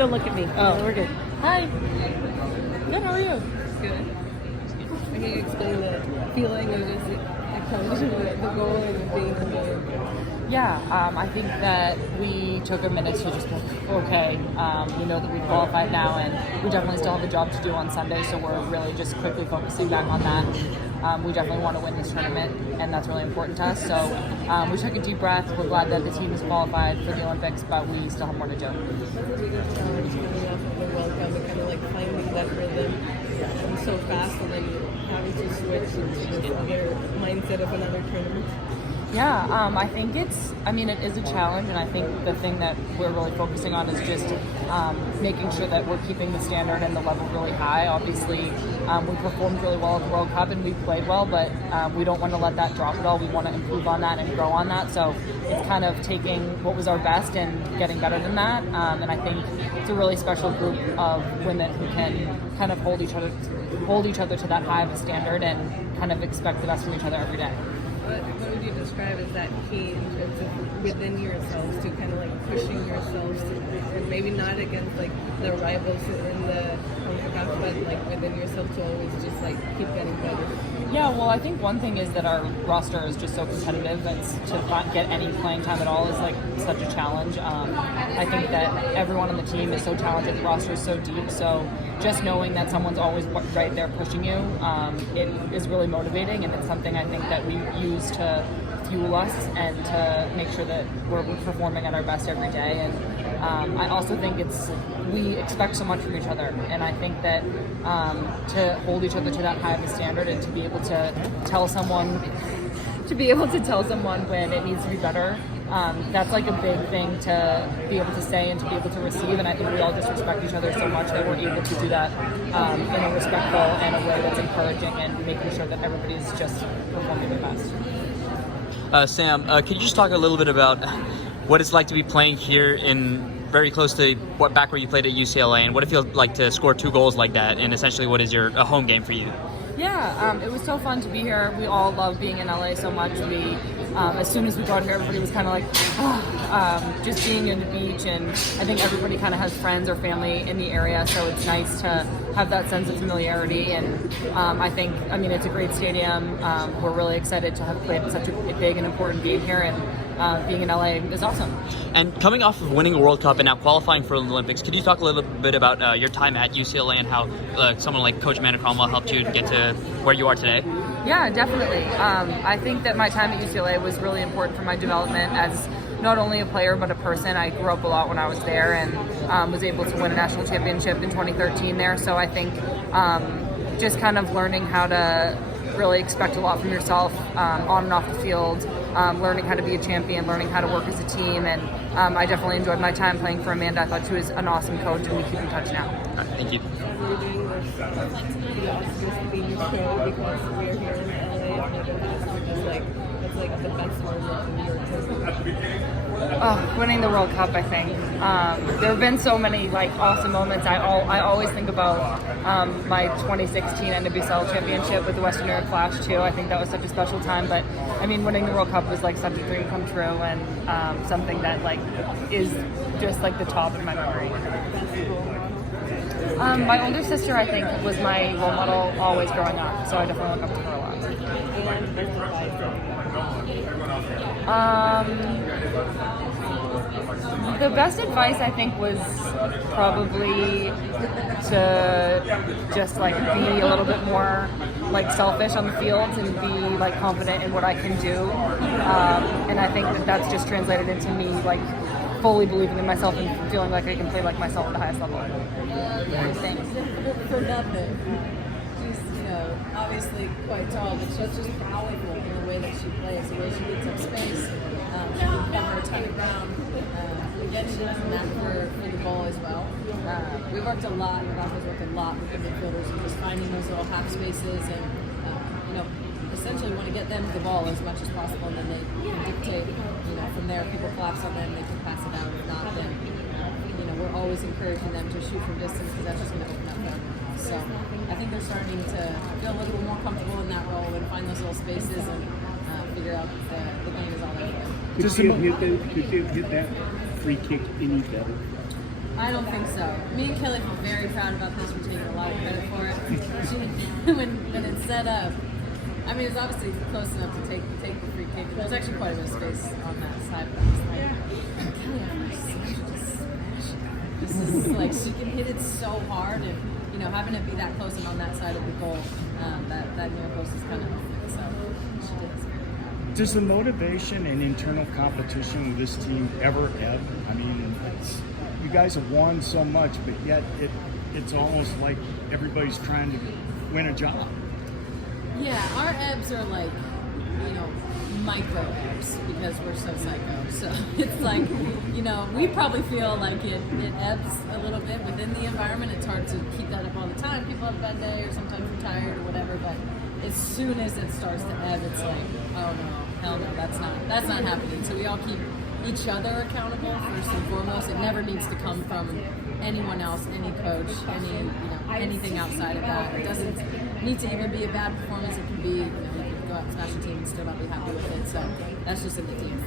don't look at me. Oh, we're good. Hi. Good, how are you? Good. Can you explain the feeling of just accomplishing the goal and being in the... Yeah, I think that we took a minute to just be like, okay, we know that we qualified now, and we definitely still have a job to do on Sunday, so we're really just quickly focusing back on that. We definitely want to win this tournament, and that's really important to us. So we took a deep breath. We're glad that the team is qualified for the Olympics, but we still have more to do. What's the biggest challenge coming off of the World Cup and kind of like finding that rhythm so fast and then having to switch into this other mindset of another tournament? Yeah, I think it is a challenge, and I think the thing that we're really focusing on is just making sure that we're keeping the standard and the level really high. Obviously, we performed really well at the World Cup and we played well, but we don't want to let that drop at all. We want to improve on that and grow on that. So it's kind of taking what was our best and getting better than that. And I think it's a really special group of women who can kind of hold each other to that high of a standard and kind of expect the best from each other every day. What would you describe as that key in terms of within yourselves to kind of like pushing yourselves to, and maybe not against like the rivals in the CONCACAF, but like within yourself to always just like keep getting better? Yeah, well, I think one thing is that our roster is just so competitive, and to not get any playing time at all is like such a challenge. I think that everyone on the team is so talented, the roster is so deep, so just knowing that someone's always right there pushing you, it is really motivating, and it's something I think that we use to fuel us and to make sure that we're performing at our best every day. And I also think we expect so much from each other, and I think that to hold each other to that high of a standard and to be able to tell someone when it needs to be better, that's like a big thing to be able to say and to be able to receive. And I think we all just respect each other so much that we're able to do that in a respectful and a way that's encouraging and making sure that everybody's just performing their best. Sam, could you just talk a little bit about what it's like to be playing here in very close to back where you played at UCLA, and what it feels like to score 2 goals like that, and essentially what is a home game for you? Yeah, it was so fun to be here. We all love being in LA so much. As soon as we got here, everybody was kind of like, just being in the beach, and I think everybody kind of has friends or family in the area, so it's nice to have that sense of familiarity. And I think, it's a great stadium. We're really excited to have played such a big and important game here, and being in LA is awesome. And coming off of winning a World Cup and now qualifying for the Olympics, could you talk a little bit about your time at UCLA and how someone like Coach Amanda Cromwell helped you get to where you are today? Yeah, definitely. I think that my time at UCLA was really important for my development as not only a player but a person. I grew up a lot when I was there, and was able to win a national championship in 2013 there. So I think just kind of learning how to really expect a lot from yourself on and off the field, learning how to be a champion, learning how to work as a team, and I definitely enjoyed my time playing for Amanda. I thought she was an awesome coach, and we keep in touch now. All right, thank you. We're doing this being show because we're here in LA, which is like it's like the best moment in your existence. Oh, winning the World Cup, I think. There have been so many like awesome moments. I always think about my 2016 NWSL championship with the Western New York Flash too. I think that was such a special time. But winning the World Cup was like such a dream come true, and something that like is just like the top of my memory. My older sister, I think, was my role model always growing up, so I definitely look up to her a lot. The best advice I think was probably to just like be a little bit more like selfish on the field and be like confident in what I can do, and I think that that's just translated into me like fully believing in myself and feeling like I can play like myself at the highest level. Thanks. For nothing. She's, obviously quite tall, but she's just powerful in the way that she plays, the way she gets up space. She can cover a ton of ground. Again, she does that for the ball as well. We worked a lot, Rafa's worked a lot with the midfielders and just finding those little half spaces and, essentially want to get them the ball as much as possible, and then they can dictate, from there people collapse on them, they can pass it out. If not, then, we're always encouraging them to shoot from distance because that's just going to open up them. So I think they're starting to feel a little bit more comfortable in that role and find those little spaces and figure out the game is all there for them. Could you have hit that free kick any better? I don't think so. Me and Kelly feel very proud about this. We're taking a lot of credit for it. when it's set up, I mean, it's obviously close enough to take the free kick. There's actually quite a bit of space on that side, but I was like, Kelly, I'm like, she just smash it. This is like, she can hit it so hard, and having it be that close and on that side of the goal, that near post is kind of helpful. So she did. Does the motivation and internal competition with this team ever ebb? I mean, you guys have won so much, but yet it's almost like everybody's trying to win a job. Yeah, our ebbs are like, micro ebbs because we're so psycho. So it's like, we probably feel like it ebbs a little bit within the environment. It's hard to keep that up all the time. People have a bad day or sometimes we're tired or whatever, but as soon as it starts to ebb, it's like, oh no, hell no, that's not happening. So we all keep each other accountable first and foremost. It never needs to come from anyone else, any coach, anything outside of that. It doesn't need to even be a bad performance. It can be, you can go out and smash a team and still not be happy with it. So that's just in the team.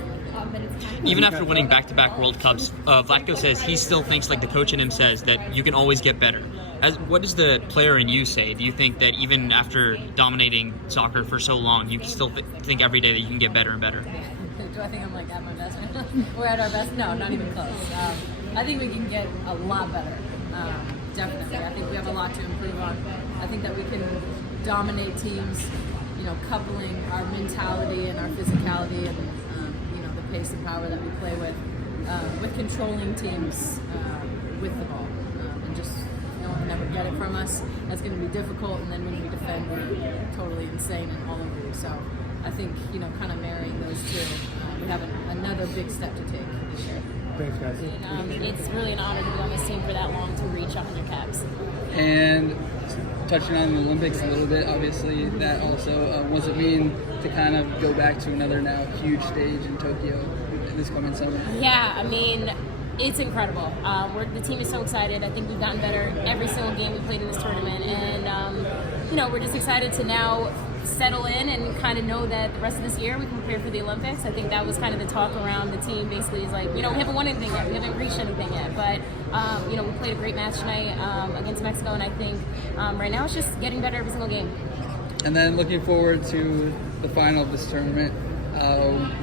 Even after winning back-to-back World Cups, Vlatko says he still thinks, like the coach in him says, that you can always get better. What does the player in you say? Do you think that even after dominating soccer for so long, you still think every day that you can get better and better? Do I think I'm like at my best right now? We're at our best? No, not even close. I think we can get a lot better. Definitely. I think we have a lot to improve on. I think that we can dominate teams, coupling our mentality and our physicality and the pace and power that we play with controlling teams with the ball. And just no one can ever get it from us. That's going to be difficult, and then when we defend, we're totally insane and all over you. So I think, kind of marrying those two, we have another big step to take this year. Thanks, guys. It's really an honor to be on this team for that long to reach 100 caps. And touching on the Olympics a little bit, obviously, that also, what does it mean to kind of go back to another now huge stage in Tokyo this coming summer? Yeah, I mean, it's incredible. The team is so excited. I think we've gotten better every single game we played in this tournament. And, we're just excited to now settle in and kind of know that the rest of this year we can prepare for the Olympics. I think that was kind of the talk around the team. Basically, is like, we haven't won anything yet. We haven't reached anything yet. But, we played a great match tonight against Mexico. And I think right now it's just getting better every single game. And then looking forward to the final of this tournament,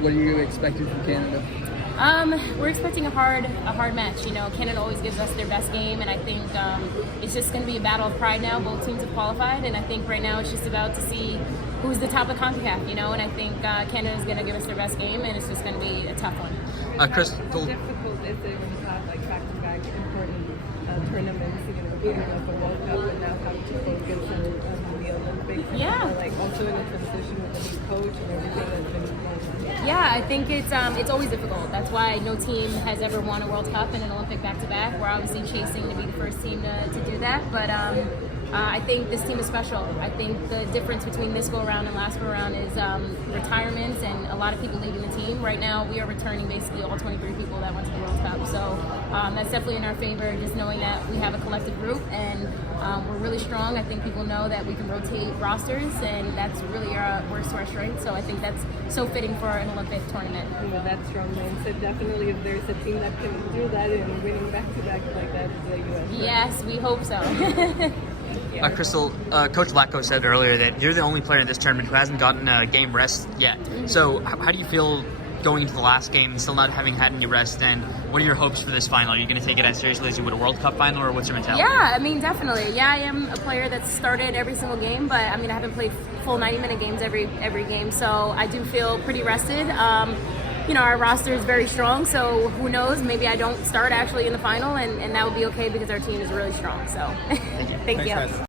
what are you expecting from Canada? We're expecting a hard match. Canada always gives us their best game, and I think it's just going to be a battle of pride now. Both teams have qualified, and I think right now it's just about to see who's the top of CONCACAF, and I think Canada's going to give us their best game, and it's just going to be a tough one. Crystal, How difficult is it when you have like back-to-back important tournaments, coming up the World Cup and now have to focus on the Olympics? Yeah. Or, like also in a transition with the new coach and everything that's been going on. Yeah, I think it's always difficult. That's why no team has ever won a World Cup and an Olympic back-to-back. We're obviously chasing to be the first team to do that, but I think this team is special. I think the difference between this go-around and last go-around is retirements and a lot of people leaving the team. Right now, we are returning basically all 23 people that went to the World Cup, so that's definitely in our favor, just knowing that we have a collective group and we're really strong. I think people know that we can rotate rosters, and that's really our worst to our strength, so I think that's so fitting for an Olympic tournament. That's strong mindset. Definitely, if there's a team that can do that and winning back-to-back like that, it's the U.S. Yes, we hope so. Crystal, Coach Vlatko said earlier that you're the only player in this tournament who hasn't gotten a game rest yet. So how do you feel going into the last game and still not having had any rest? And what are your hopes for this final? Are you going to take it as seriously as you would a World Cup final, or what's your mentality? Yeah, I mean, definitely. Yeah, I am a player that's started every single game, but I mean, I haven't played full 90-minute games every game, so I do feel pretty rested. Our roster is very strong, so who knows? Maybe I don't start actually in the final, and that would be okay because our team is really strong. So, thank you.